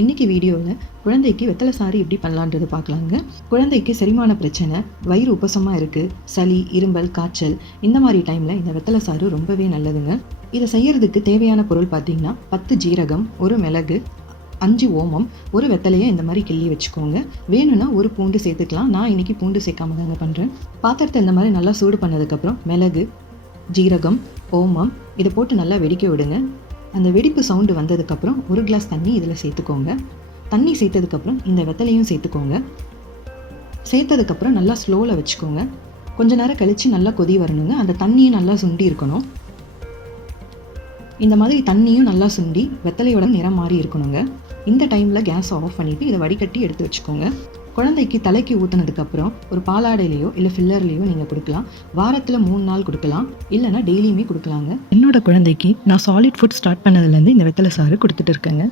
இன்றைக்கி வீடியோவில் குழந்தைக்கு வெத்தலை சாறு எப்படி பண்ணலான்றது பார்க்கலாங்க. குழந்தைக்கு செரிமான பிரச்சனை, வயிறு உப்பசமாக இருக்குது, சளி, இரும்பல், காய்ச்சல் இந்த மாதிரி டைமில் இந்த வெத்தலை சாறு ரொம்பவே நல்லதுங்க. இதை செய்யறதுக்கு தேவையான பொருள் பார்த்திங்கன்னா 10 ஜீரகம், 1 மிளகு, 5 ஓமம், 1 வெத்தலையை இந்த மாதிரி கிள்ளி வச்சுக்கோங்க. வேணும்னா 1 பூண்டு சேர்த்துக்கலாம். நான் இன்றைக்கி பூண்டு சேர்க்காம தாங்க பண்ணுறேன். பாத்திரத்தை இந்த மாதிரி நல்லா சூடு பண்ணதுக்கப்புறம் மிளகு, ஜீரகம், ஓமம் இதை போட்டு நல்லா வெடிக்க விடுங்க. அந்த வெடிப்பு சவுண்டு வந்ததுக்கப்புறம் 1 கிளாஸ் தண்ணி இதில் சேர்த்துக்கோங்க. தண்ணி சேர்த்ததுக்கப்புறம் இந்த வெத்தலையும் சேர்த்துக்கோங்க. சேர்த்ததுக்கப்புறம் நல்லா ஸ்லோவில் வச்சுக்கோங்க. கொஞ்ச நேரம் கழித்து நல்லா கொதி வரணுங்க. அந்த தண்ணியும் நல்லா சுண்டி இருக்கணும். இந்த மாதிரி தண்ணியும் நல்லா சுண்டி வெத்தலையோட நிறம் மாறி இருக்கணுங்க. இந்த டைமில் கேஸை ஆஃப் பண்ணிவிட்டு இதை வடிகட்டி எடுத்து வச்சுக்கோங்க. குழந்தைக்கு தலைக்கு ஊற்றினதுக்கப்புறம் ஒரு பாலாடையிலையோ இல்லை ஃபில்லர்லேயோ நீங்கள் கொடுக்கலாம். வாரத்தில் 3 நாள் கொடுக்கலாம், இல்லைனா டெய்லியுமே கொடுக்கலாங்க. என்னோட குழந்தைக்கு நான் சாலிட் ஃபுட் ஸ்டார்ட் பண்ணதுலேருந்து இந்த வெத்தலை சாறு கொடுத்துட்டு இருக்கேங்க.